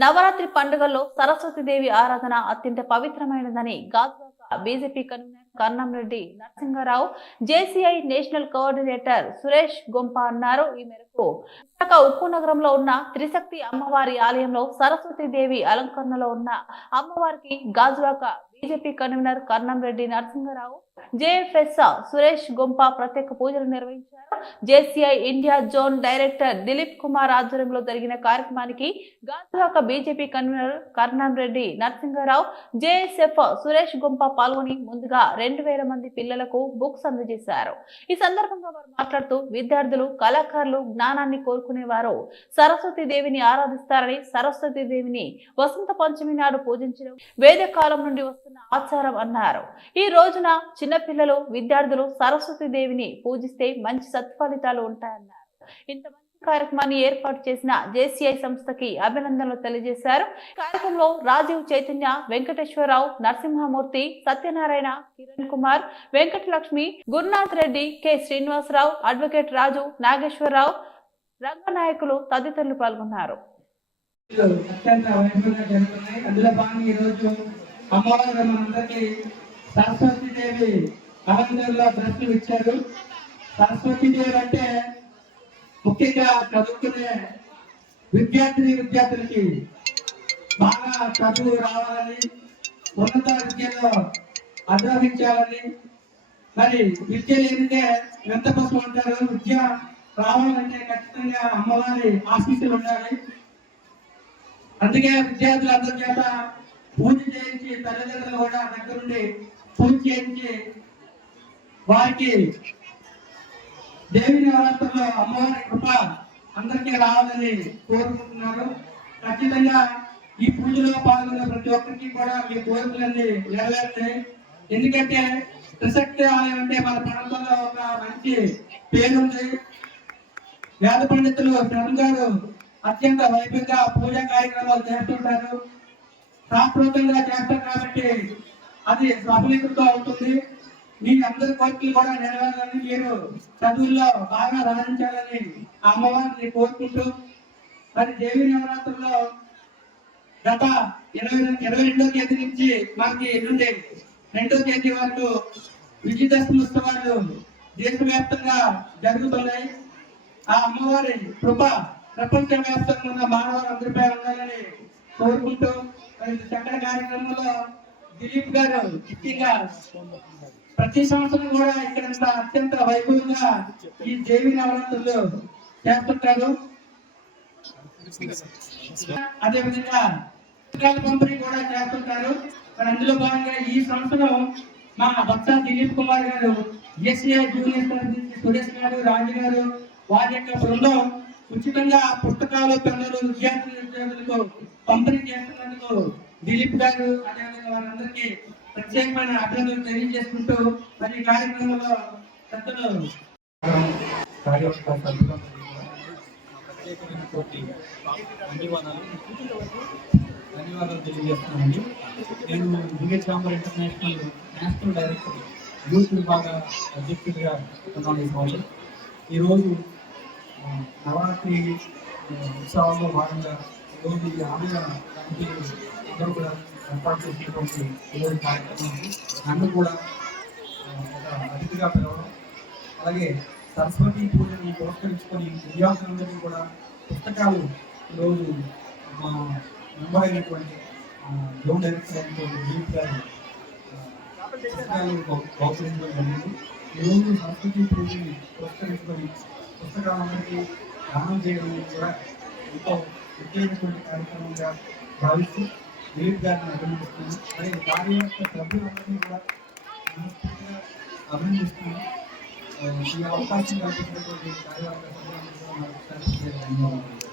నవరాత్రి పండుగల్లో సరస్వతీదేవి ఆరాధన అత్యంత పవిత్రమైనదని Gajuwaka BJP convener Karnamreddy Narasimha Rao JCI national coordinator Suresh Gompa అన్నారు. ఈ మేరకు విశాఖ ఉప్పు నగరంలో ఉన్న త్రిశక్తి అమ్మవారి ఆలయంలో సరస్వతీదేవి అలంకరణలో ఉన్న అమ్మవారికి Gajuwaka BJP convener Karnamreddy Narasimha Rao JFS Suresh Gompa ప్రత్యేక పూజలు నిర్వహించారు. JCI India zone director Dilip Kumar ఆధ్వర్యంలో జరిగిన కార్యక్రమానికి Gajuwaka BJP convener Karnam Reddy Narasimha Rao JSF Suresh Gumpa పాల్గొని ముందుగా రెండు వేల మంది పిల్లలకు బుక్స్ అందజేశారు. ఈ సందర్భంగా వారు మాట్లాడుతూ విద్యార్థులు కళాకారులు జ్ఞానాన్ని కోరుకునేవారు. సరస్వతి దేవిని ఆరాధిస్తారని సరస్వతి దేవిని వసంత పంచమి నాడు పూజించడం వేద కాలం నుండి వస్తున్న ఆచారం అన్నారు. ఈ రోజున చిన్నపిల్లలు విద్యార్థులు సరస్వతి దేవిని పూజిస్తే మంచి సత్ఫలితాలు ఉంటాయన్నారు. ఇంత మంచి కార్యక్రమాన్ని ఏర్పాటు చేసిన జేసీఐ సంస్థకి అభినందనలు తెలియజేశారు. కార్యక్రమంలో రాజీవ్ చైతన్య వెంకటేశ్వరరావు నరసింహమూర్తి సత్యనారాయణ కిరణ్ కుమార్ వెంకటలక్ష్మి గురునాథ్ రెడ్డి కె. శ్రీనివాసరావు అడ్వకేట్ రాజు నాగేశ్వరరావు రంగనాయకులు తదితరులు పాల్గొన్నారు. అత్యంత వైభవంగా జరుగుతున్నాయి అందులో భాగంగా ఈరోజు అమ్మవారు మనందరికీ సరస్వతి దేవి అలంకరణలో దర్శనం ఇచ్చారు సరస్వతి దేవి అంటే ముఖ్యంగా చదువుకునే విద్యార్థిని విద్యార్థులకి బాగా చదువు రావాలని ఉన్నత విద్యలో అధిరోహించాలని మరి విద్య లేనిదే ఎంత కోసం అంటారు? విద్య రావాలంటే ఖచ్చితంగా అమ్మవారి ఆశీస్సులు ఉండాలి. అందుకే విద్యార్థులు అందరి చేత పూజ చేయించి తల్లిదండ్రులు కూడా దగ్గరుండి పూజ చేయించి వారికి దేవి నవరాత్రుల్లో అమ్మవారి కృప అందరికీ రావాలని కోరుకుంటున్నారు ఖచ్చితంగా ఈ పూజలో పాల్గొన్న ప్రతి ఒక్కరికి కూడా మీ కోరికలన్నీ నెరవేరుతాయి. ఎందుకంటే ప్రసక్తి ఆలయం అంటే మన ప్రాంతంలో ఒక మంచి పేరుంది. వేద పండితులు శరణ్ గారు అత్యంత వైభవంగా పూజా కార్యక్రమాలు చేస్తుంటారు. శాస్త్రోక్తంగా చేస్తారు కాబట్టి అది సఫలీకృతం అవుతుంది. మీ అందరి కోరికలు కూడా నెరవేరాలని మీరు చదువుల్లో బాగా రాణించాలని అమ్మవారిని కోరుకుంటూ మరి దేవి నవరాత్రుల్లో గత ఇరవై ఇరవై రెండో తేదీ నుంచి మనకి ఎల్లుండి రెండో తేదీ వరకు విజయదశమి ఉత్సవాలు దేశవ్యాప్తంగా జరుగుతున్నాయి. ఆ అమ్మవారి కృప ప్రపంచ వ్యాప్తంగా ఉన్న మానవులందరిపై ఉండాలని కోరుకుంటూ చక్కటి కార్యక్రమంలో దిలీప్ గారు ముఖ్యంగా ప్రతి సంవత్సరం కూడా ఇక్కడ అత్యంత వైభవంగా ఈ దేవి నవరాత్రులు చేస్తుంటారు. అదే విధంగా పుస్తకాల పంపిణీ కూడా చేస్తుంటారు. మరి అందులో భాగంగా ఈ సంవత్సరం మా భక్త దిలీప్ కుమార్ గారు ఎస్ఏ జూనియర్ కాలేజీ సురేష్ గారు రాజు గారు వారి యొక్క బృందం ఉచితంగా పుస్తకాలు పెన్నులు విద్యార్థులు విద్యార్థులకు పంపిణీ చేస్తున్నందుకు దిలీప్ గారు అదేవిధంగా వారందరికీ ప్రత్యేకమైన అభినందనలు తెలియజేసుకుంటూ మరి ఈ కార్యక్రమంలో పెద్దలు ధన్యవాదాలు. ధన్యవాదాలు తెలియజేస్తున్నానండి. నేను Vivek Rambar international national director youth విభాగ అధ్యక్షుడిగా ఉన్నాను ఈ ఈరోజు నవరాత్రి ఉత్సవాల్లో భాగంగా ఈరోజు ఆలయ కమిటీ అందరూ కూడా ఏర్పాటు చేసినటువంటి ఈరోజు కార్యక్రమానికి నన్ను కూడా ఒక అతిథిగా పిలవడం అలాగే సరస్వతి పూజని పురస్కరించుకొని విద్యార్థులందరినీ కూడా పుస్తకాలు ఈరోజు మా మెంబర్ అయినటువంటి జోన్ డైరెక్టర్ అయినటువంటి గారు పుస్తకాలు జరిగింది ఈరోజు సంస్కృతి పూజని పురస్కరించుకొని పుస్తకాలందరికీ దానం చేయడం కూడా ఎంతో ముఖ్యమైనటువంటి కార్యక్రమంగా భావిస్తూ దిలీప్ గారిని అభినందిస్తున్నాను అలాగే కార్యవర్గ సభ్యులందరినీ కూడా మనస్ఫూర్తిగా అభినందిస్తున్నాను ఈ అవకాశం కల్పించినటువంటి కార్యవర్గ సభ్యులందరూ కూడా మరొకసారి ధన్యవాదాలు